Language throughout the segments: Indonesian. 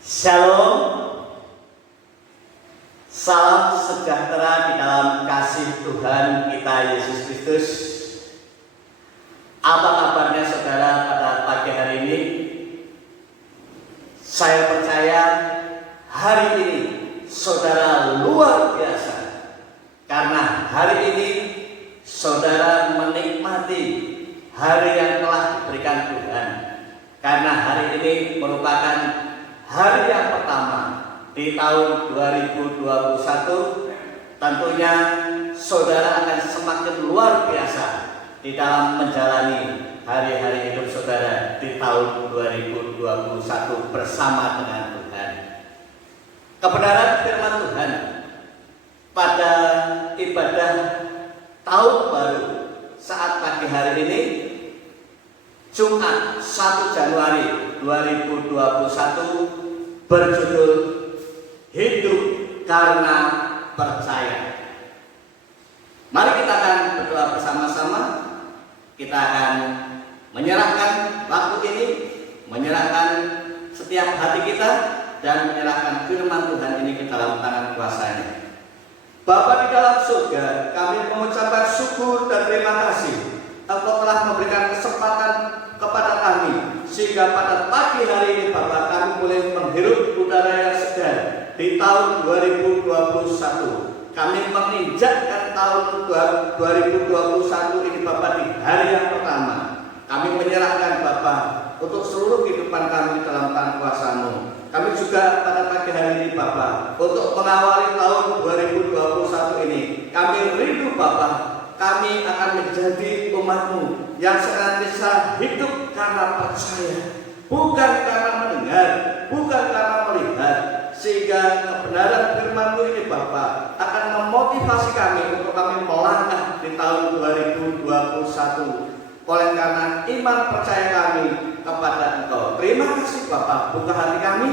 Shalom, salam sejahtera di dalam kasih Tuhan kita Yesus Kristus. Apa kabarnya saudara pada pagi hari ini? Saya percaya hari ini saudara luar biasa, karena hari ini saudara menikmati hari yang telah diberikan Tuhan. Karena hari ini merupakan hari yang pertama di tahun 2021, tentunya saudara akan semakin luar biasa di dalam menjalani hari-hari hidup saudara di tahun 2021 bersama dengan Tuhan. Kebenaran firman Tuhan pada ibadah tahun baru saat pagi hari ini, Jumat 1 Januari 2021, berjudul Hidup Karena Percaya. Mari kita akan berdoa bersama-sama. Kita akan menyerahkan waktu ini, menyerahkan setiap hati kita, dan menyerahkan firman Tuhan ini ke dalam tangan kuasa-Nya. Bapa di dalam surga, kami mengucapkan syukur dan terima kasih Engkau telah memberikan kesempatan kepada kami, sehingga pada pagi hari ini Bapak, kami boleh menghirup udara yang segar di tahun 2021. Kami menginjakkan tahun 2021 ini Bapak di hari yang pertama. Kami menyerahkan Bapak untuk seluruh kehidupan kami dalam tangan kuasa-Mu. Kami juga pada pagi hari ini Bapak, untuk mengawali tahun 2021 ini, kami rindu Bapak, kami akan menjadi umat-Mu yang senantiasa hidup karena percaya, bukan karena mendengar, bukan karena melihat, sehingga kebenaran firman-Mu ini Bapak akan memotivasi kami untuk kami melangkah di tahun 2021 oleh karena iman percaya kami kepada Engkau. Terima kasih Bapak, buka hati kami,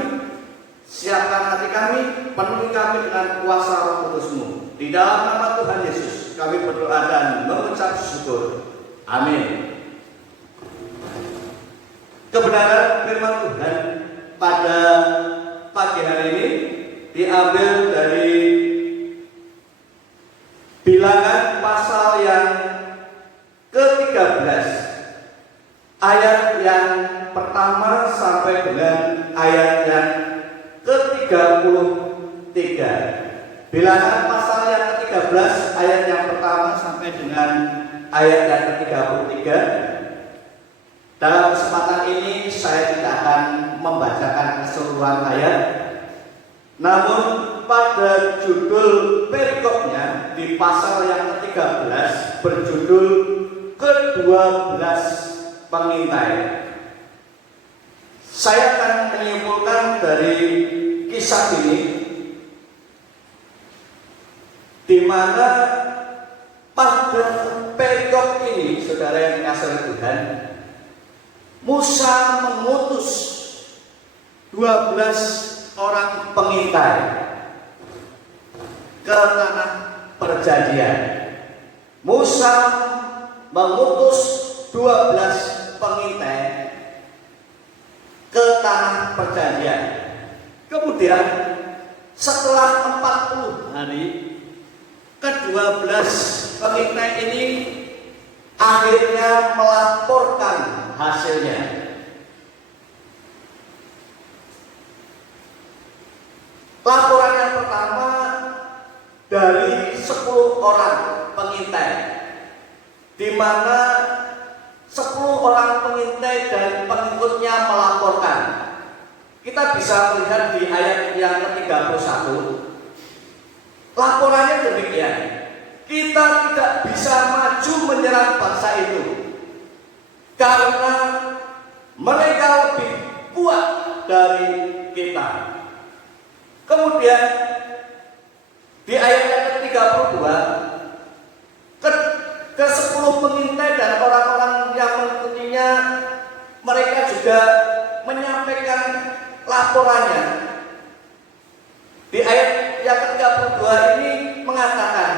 siapkan hati kami, penuhi kami dengan kuasa Roh Kudus-Mu. Di dalam nama Tuhan Yesus kami berdoa dan mengucap syukur. Amin. Kebenaran firman Tuhan pada pagi hari ini diambil dari Bilangan pasal yang ke-13, ayat yang pertama sampai dengan ayat yang ke-33. Bilangan pasal yang ke-13 ayat yang pertama sampai dengan ayat yang ke-33. Dalam kesempatan ini saya tidak akan membacakan keseluruhan ayat, namun pada judul perikopnya di pasal yang ke-13 berjudul ke-12 pengintai. Saya akan menyimpulkan dari kisah ini, di mana pada perikop ini, saudara yang dikasihi Tuhan, Musa mengutus 12 orang pengintai ke tanah perjanjian. Musa mengutus 12 pengintai ke tanah perjanjian. Kemudian setelah 40 hari, ke-12 pengintai ini akhirnya melaporkan hasilnya. Laporan yang pertama dari 10 orang pengintai, di mana 10 orang pengintai dan pengikutnya melaporkan. Kita bisa melihat di ayat yang ke-31. Laporannya demikian: kita tidak bisa maju menyerang bangsa itu karena mereka lebih kuat dari kita. Kemudian di ayat yang ke-32, ke-10 pengintai dan orang-orang yang mengikutinya, mereka juga menyampaikan laporannya. Di ayat yang ke-32 ini mengatakan,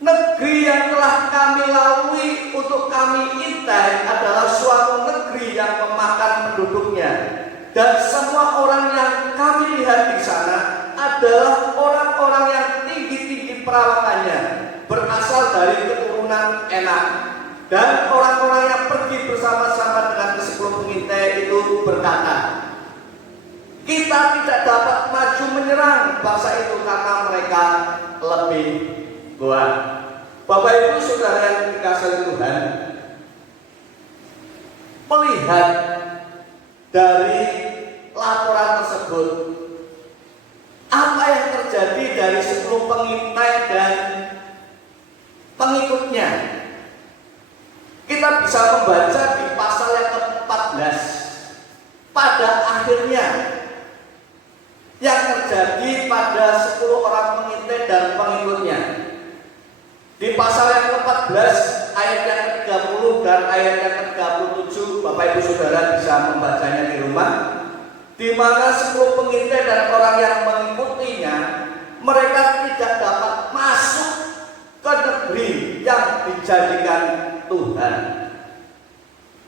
negeri yang telah kami lalui untuk kami intai adalah suatu negeri yang memakan penduduknya, dan semua orang yang kami lihat di sana adalah orang-orang yang tinggi-tinggi perawakannya, berasal dari keturunan Enak. Dan orang-orang yang pergi bersama-sama dengan ke-10 pengintai itu berkata, kita tidak dapat maju menyerang bangsa itu karena mereka lebih kuat. Bapak Ibu Saudara yang dikasihi Tuhan, melihat dari laporan tersebut, apa yang terjadi dari 10 pengintai dan pengikutnya, kita bisa membaca di pasal yang ke-14. Pada akhirnya yang terjadi pada 10 orang pengintai dan pengikutnya, di pasal yang ke-14 ayat yang ke-30 dan ayat yang ke-37, Bapak Ibu Saudara bisa membacanya di rumah, di mana 10 pengintai dan orang yang mengikutinya, mereka tidak dapat masuk ke negeri yang dijadikan Tuhan.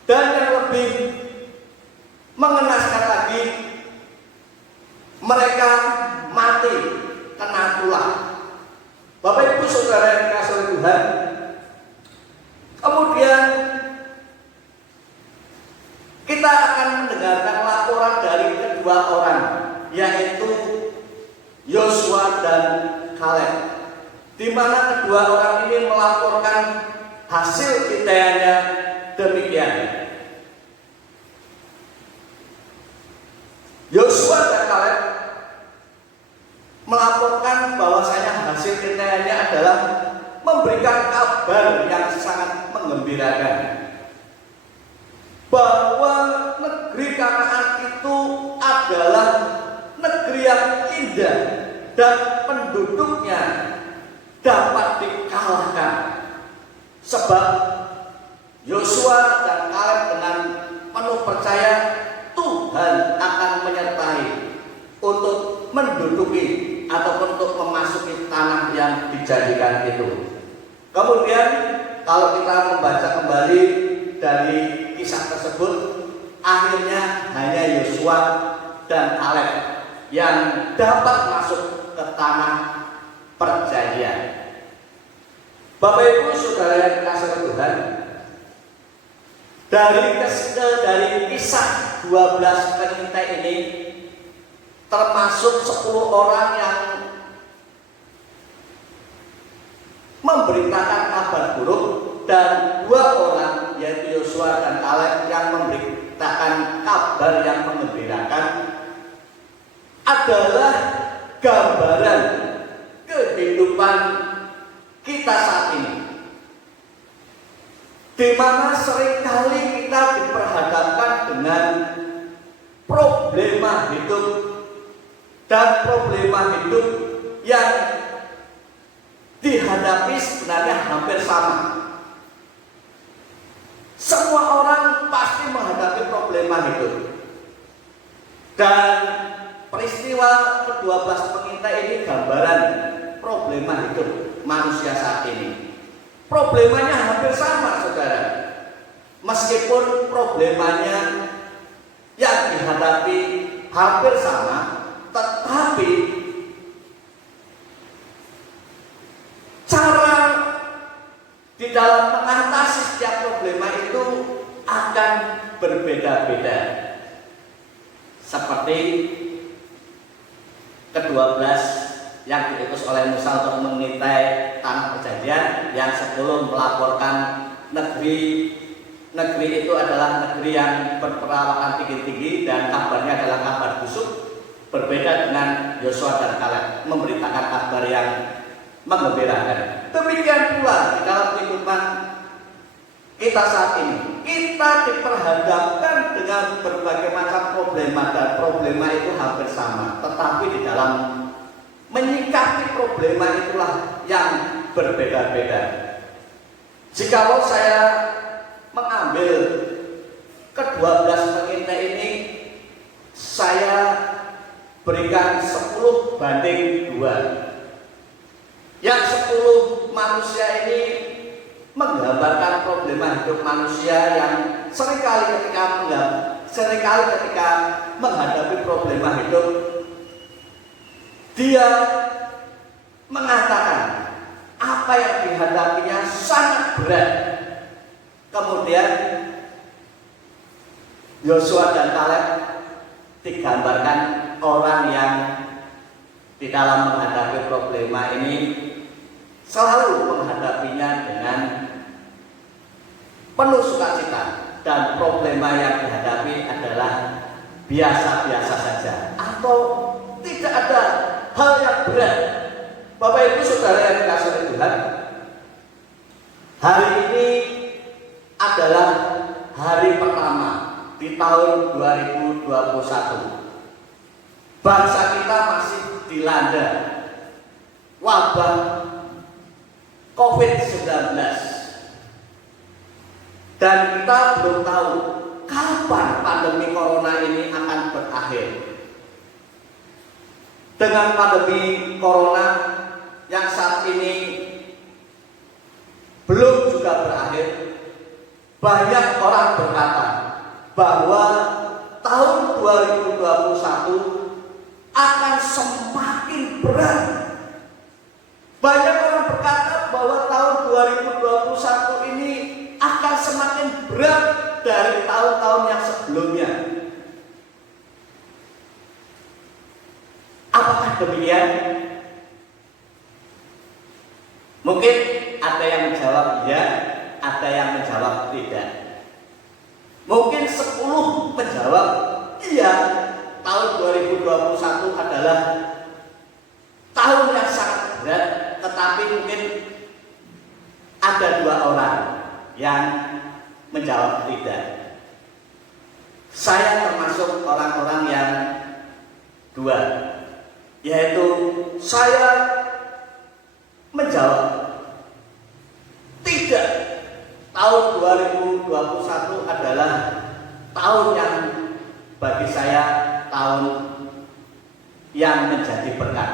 Dan yang lebih mengenaskan lagi, mereka mati kena tulah. Bapak Ibu Saudara yang dikasihi Tuhan, kemudian kita akan mendengarkan laporan dari kedua orang, yaitu Yosua dan Kaleb, di mana kedua orang ini melaporkan hasil kintaiannya demikian. Yosua dan Kaleb melaporkan bahwasanya hasil kintaiannya adalah memberikan kabar yang sangat menggembirakan, bahwa negeri Kanaan itu adalah negeri yang indah dan penduduknya dapat dikalahkan. Sebab Yosua dan Kaleb dengan penuh percaya Tuhan akan menyertai untuk menduduki ataupun untuk memasuki tanah yang dijadikan itu. Kemudian kalau kita membaca kembali dari kisah tersebut, akhirnya hanya Yosua dan Kaleb yang dapat masuk ke tanah perjanjian. Bapak Ibu Saudara yang dikasihi Tuhan, dari kisah 12 pengintai ini, termasuk 10 orang yang memberitakan kabar buruk, dan 2 orang yaitu Yosua dan Kaleb yang memberitakan kabar yang menggembirakan, adalah gambaran kehidupan kita saat ini, di mana seringkali kita diperhadapkan dengan problema hidup, dan problema hidup yang dihadapi sebenarnya hampir sama. Semua orang pasti menghadapi problema hidup, dan peristiwa ke-12 pengintai ini gambaran problema hidup manusia saat ini. Problemanya hampir sama, saudara. Meskipun problemanya yang dihadapi hampir sama, tetapi cara di dalam mengatasi setiap problema itu akan berbeda-beda. Seperti ke-12 yang diutus oleh Musa untuk mengintai tanah perjanjian, yang sebelum melaporkan negeri itu adalah negeri yang berperawakan tinggi-tinggi dan kabarnya adalah kabar busuk, berbeda dengan Yosua dan Kaleb memberitakan kabar yang menggembirakan. Demikian pula di dalam kehidupan kita saat ini, kita diperhadapkan dengan berbagai macam problema, dan problema itu hampir sama, tetapi di dalam menyikapi problema itulah yang berbeda-beda. Jikalau saya mengambil ke-12 pengintai ini, saya berikan 10 banding 2. Yang 10 manusia ini menggambarkan problema hidup manusia yang seringkali ketika seringkali ketika menghadapi problema hidup, dia mengatakan apa yang dihadapinya sangat berat. Kemudian Yosua dan Kaleb digambarkan orang yang di dalam menghadapi problema ini selalu menghadapinya dengan penuh sukacita, dan problema yang dihadapi adalah biasa-biasa saja atau tidak ada hal yang berat. Bapak Ibu Saudara yang dikasihi oleh Tuhan, hari ini adalah hari pertama di tahun 2021. Bangsa kita masih dilanda wabah COVID-19, dan kita belum tahu kapan pandemi corona ini akan berakhir. Dengan pandemi corona yang saat ini belum juga berakhir, banyak orang berkata bahwa tahun 2021 akan semakin berat. Banyak orang berkata bahwa tahun 2021 ini akan semakin berat dari tahun-tahun yang sebelumnya. Apakah demikian? Mungkin ada yang menjawab iya, ada yang menjawab tidak. Mungkin 10 menjawab iya, tahun 2021 adalah tahun yang sangat berat, tetapi mungkin ada 2 orang yang menjawab tidak. Saya termasuk orang-orang yang 2, yaitu saya menjawab tidak. Tahun 2021 adalah tahun yang bagi saya tahun yang menjadi berkat,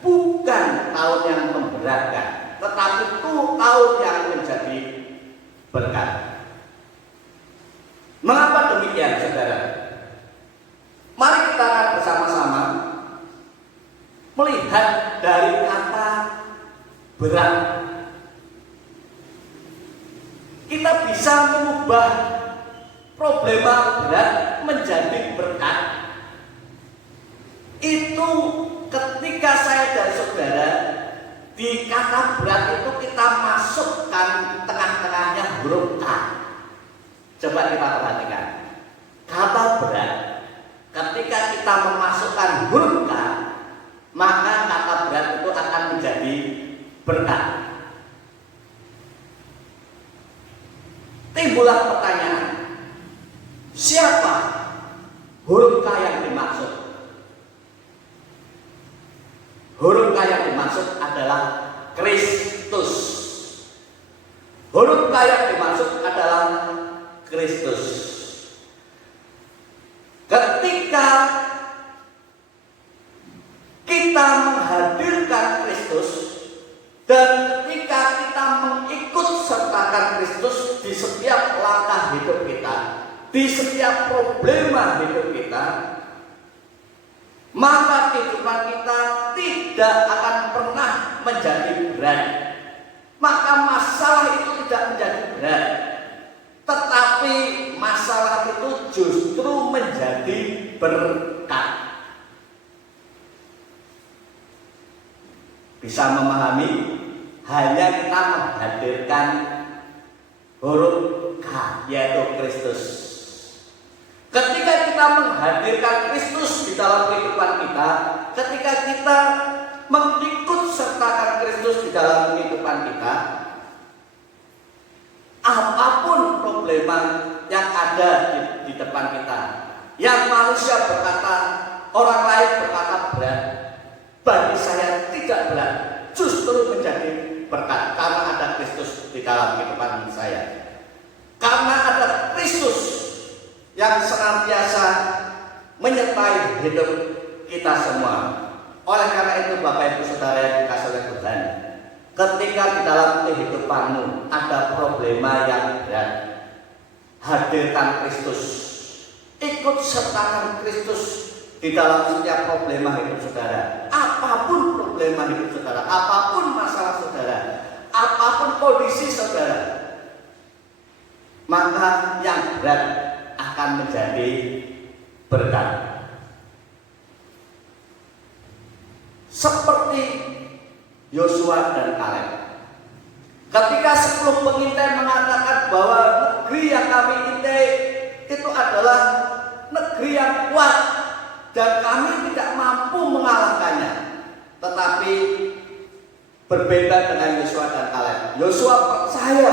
bukan tahun yang memberatkan, tetapi itu tahun yang menjadi berkat. Mengapa demikian, saudara? Mari kita akan bersama-sama melihat dari kata berat. Kita bisa mengubah problema berat menjadi berkat. Itu ketika saya dan saudara di kata berat itu kita masukkan tengah-tengahnya huruf K. Coba kita perhatikan. Kata berat, ketika kita memasukkan huruf K, maka kata berat itu akan menjadi berkat. Timbullah pertanyaan, siapa huruf K yang dimaksud? Huruf K yang dimaksud adalah Kristus. Huruf K yang dimaksud adalah Kristus. Ketika kita menghadirkan Kristus dan ketika kita mengikut sertakan Kristus di setiap langkah hidup kita, di setiap problema hidup kita, maka kehidupan kita tidak akan pernah menjadi berat. Maka masalah itu tidak menjadi berat, tetapi masalah itu justru menjadi berkat. Bisa memahami? Hanya kita menghadirkan huruf K, yaitu Kristus. Ketika kita menghadirkan Kristus di dalam kehidupan kita, ketika kita mengikut sertakan Kristus di dalam kehidupan kita, apapun problema yang ada di depan kita, yang manusia berkata, orang lain berkata berat, bagi saya tidak berat, justru menjadi berkat karena ada Kristus di dalam kehidupan saya. Karena ada Kristus yang senantiasa menyertai hidup kita semua. Oleh karena itu, Bapak Ibu Saudara yang dikasihi oleh Tuhan, ketika di dalam kehidupanmu ada problema yang berat, hadirkan Kristus. ikut sertakan Kristus di dalam setiap problema hidup saudara. Apapun problema hidup saudara, apapun masalah saudara, apapun kondisi saudara, maka yang berat akan menjadi berkat. Seperti Yosua dan Kaleb. Ketika 10 pengintai mengatakan bahwa negeri yang kami intai itu adalah negeri yang kuat dan kami tidak mampu mengalahkannya. Tetapi berbeda dengan Yosua dan Kaleb. Yosua percaya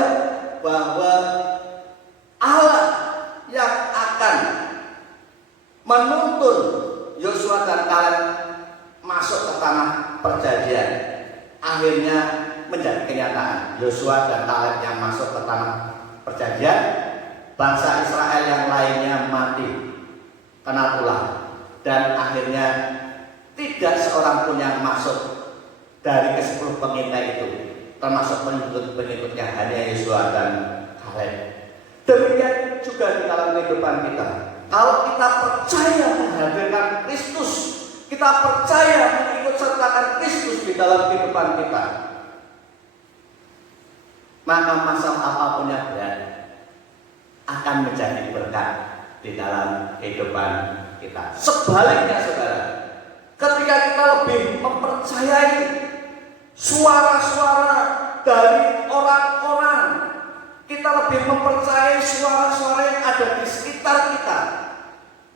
bahwa Allah yang akan menuntun Yosua dan Kaleb masuk ke tanah perjanjian. Akhirnya menjadi kenyataan. Yosua dan Kaleb yang masuk ke tanah perjanjian, bangsa Israel yang lainnya mati kena tulah, dan akhirnya tidak seorang pun yang masuk dari ke-10 pengintai itu, termasuk pengikut-pengikutnya, hanya Yosua dan Kaleb. Demikian juga di dalam kehidupan kita. Kalau kita percaya menghadirkan Kristus, kita percaya mengikut sertakan Kristus di dalam kehidupan kita, maka masalah apapun yang berat akan menjadi berkat di dalam kehidupan kita. Sebaliknya saudara, ketika kita lebih mempercayai suara-suara dari orang-orang, kita lebih mempercayai suara-suara yang ada di sekitar kita,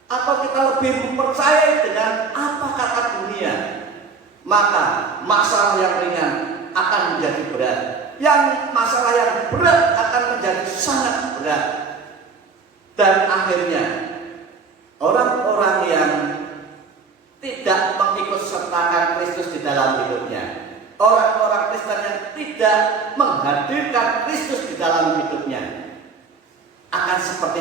atau kita lebih mempercayai dengan apa kata dunia, maka masalah yang ringan akan menjadi berat. Yang masalah yang berat akan menjadi sangat berat. Dan akhirnya orang-orang yang tidak mengikut sertakan Kristus di dalam hidupnya, orang-orang Kristen yang tidak menghadirkan Kristus di dalam hidupnya, akan seperti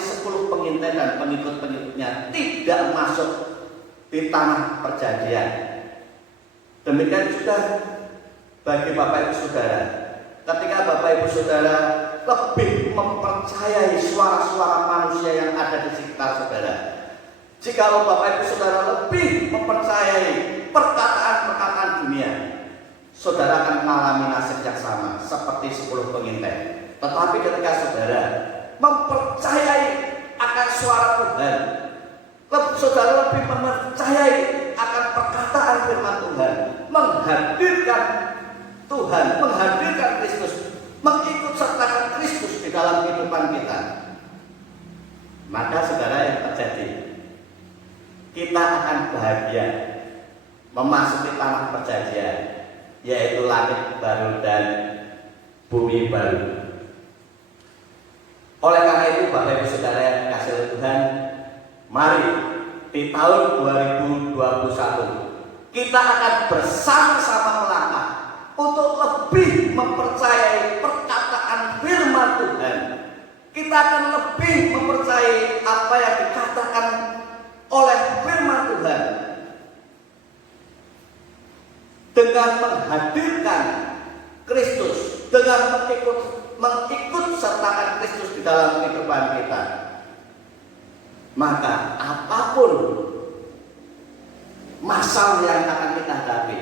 10 pengintai dan pengikut-pengikutnya tidak masuk di tanah perjanjian. Demikian juga bagi Bapak Ibu Saudara, ketika Bapak Ibu Saudara lebih mempercayai suara-suara manusia yang ada di sekitar saudara, jika Bapak Ibu Saudara lebih mempercayai perkataan-perkataan dunia, saudara akan mengalami nasib yang sama seperti 10 pengintai. Tetapi ketika saudara mempercayai akan suara Tuhan, saudara lebih mempercayai akan perkataan firman Tuhan, menghadirkan Tuhan, menghadirkan Kristus, mengikut sertakan Kristus di dalam kehidupan kita, maka saudara yang terjadi, kita akan bahagia memasuki tanah perjanjian, yaitu langit baru dan bumi baru. Oleh karena itu Bapak Ibu Saudara yang dikasihi Tuhan, mari di tahun 2021 kita akan bersama-sama melangkah untuk lebih mempercayai perkataan firman Tuhan. Kita akan lebih mempercayai apa yang dikatakan oleh firman Tuhan, dengan menghadirkan Kristus, dengan mengikut sertakan Kristus di dalam kehidupan kita. Maka apapun masalah yang akan kita hadapi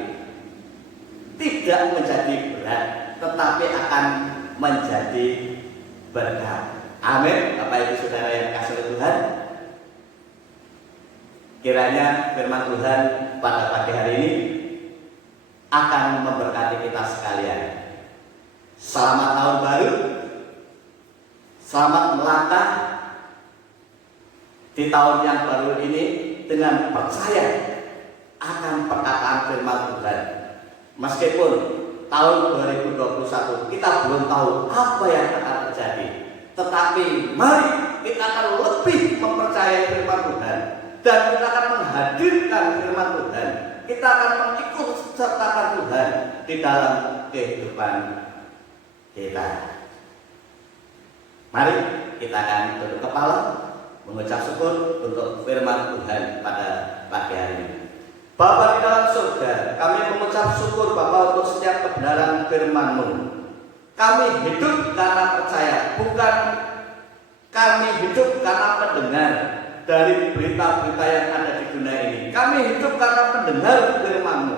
tidak menjadi berat, tetapi akan menjadi berkat. Amin. Bapak Ibu Saudara yang dikasihi Tuhan, kiranya firman Tuhan pada pagi hari ini akan memberkati kita sekalian. Selamat tahun baru, selamat melangkah di tahun yang baru ini dengan percaya akan perkataan firman Tuhan. Meskipun tahun 2021 kita belum tahu apa yang akan terjadi, tetapi mari kita akan lebih mempercayai firman Tuhan, dan kita akan menghadirkan firman Tuhan. Kita akan mengikut sertakan Tuhan di dalam kehidupan kita. Mari kita akan tunduk kepala mengucap syukur untuk firman Tuhan pada pagi hari ini. Bapa di dalam surga, kami mengucap syukur Bapa untuk setiap kebenaran firman-Mu. Kami hidup karena percaya, bukan Kami hidup karena mendengar dari berita-berita yang ada di dunia ini. Kami hidup karena mendengar firman-Mu.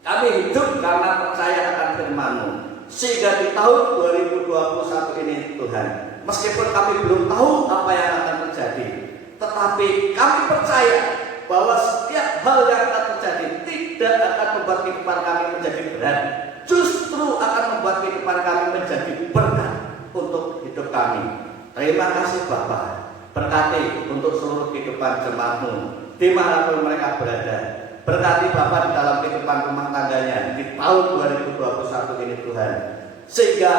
Kami hidup karena percaya akan firman-Mu. Sehingga di tahun 2021 ini Tuhan, meskipun kami belum tahu apa yang akan terjadi, tetapi kami percaya bahwa setiap hal yang akan terjadi tidak akan membuat kehidupan kami menjadi berat, justru akan membuat kehidupan kami menjadi berkat untuk hidup kami. Terima kasih Bapa, berkati untuk seluruh kehidupan jemaat-Mu dimanapun mereka berada. Berkati Bapa di dalam kehidupan rumah tangganya di tahun 2021 ini Tuhan, sehingga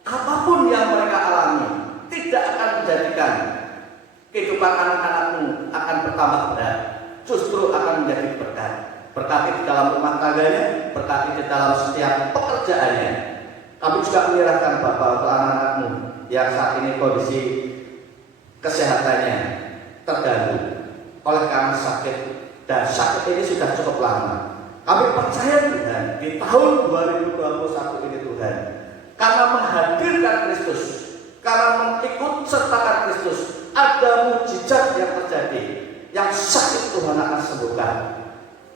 apapun yang mereka alami tidak akan menjadikan kehidupan anak-anak-Mu akan bertambah berat, justru akan menjadi berkat. Berkati di dalam rumah tangganya, berkati di dalam setiap pekerjaannya. Kami juga menyerahkan Bapa untuk anak-anak-Mu yang saat ini kondisi kesehatannya terganggu oleh karena sakit, dan sakit ini sudah cukup lama. Kami percaya Tuhan di tahun 2021 ini Tuhan, karena menghadirkan Kristus, karena mengikut sertakan Kristus, ada mujizat yang terjadi, yang sakit Tuhan akan sembuhkan.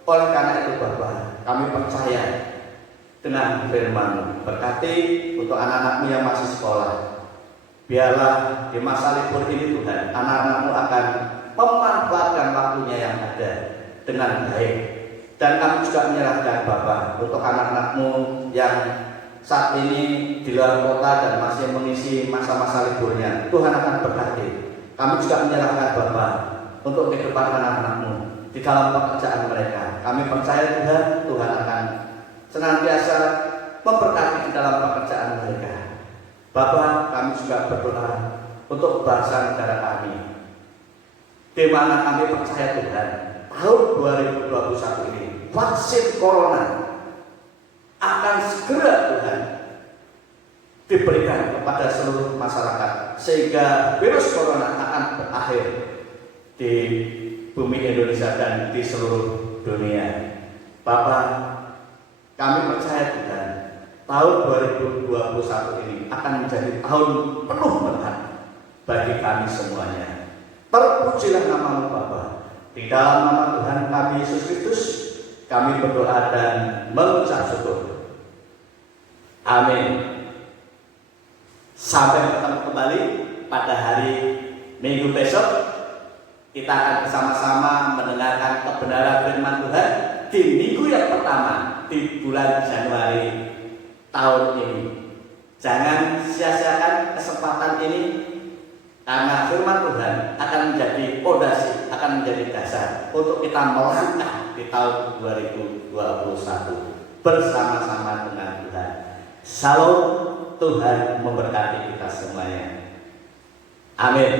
Oleh karena itu Bapa, kami percaya dengan firman-Mu. Berkati untuk anak-anak-Mu yang masih sekolah. Biarlah di masa libur ini Tuhan, anak-anak-Mu akan memanfaatkan waktunya yang ada dengan baik. Dan kami juga menyerahkan Bapa untuk anak-anak-Mu yang saat ini di luar kota dan masih mengisi masa-masa liburnya. Tuhan akan berkati. Kami juga menyerahkan Bapa untuk kehidupan anak-anak-Mu di dalam pekerjaan mereka. Kami percaya Tuhan, Tuhan akan senantiasa memberkati di dalam pekerjaan mereka. Bapa, kami juga berdoa untuk bangsa negara kami, di mana kami percaya Tuhan, tahun 2021 ini vaksin corona akan segera Tuhan diberikan kepada seluruh masyarakat, sehingga virus corona akan berakhir di bumi Indonesia dan di seluruh dunia. Bapak, kami percaya Tuhan, tahun 2021 ini akan menjadi tahun penuh berkat bagi kami semuanya. Terpujilah nama-Mu Bapa. Di dalam nama Tuhan kami Yesus Kristus, kami berdoa dan mengucap syukur. Amin. Sampai bertemu kembali pada hari Minggu besok. Kita akan bersama-sama mendengarkan kebenaran firman Tuhan di minggu yang pertama di bulan Januari tahun ini. Jangan sia-siakan kesempatan ini, karena firman Tuhan akan menjadi fondasi, akan menjadi dasar untuk kita melangkah di tahun 2021 bersama-sama dengan Tuhan. Shalom, Tuhan memberkati kita semuanya. Amin.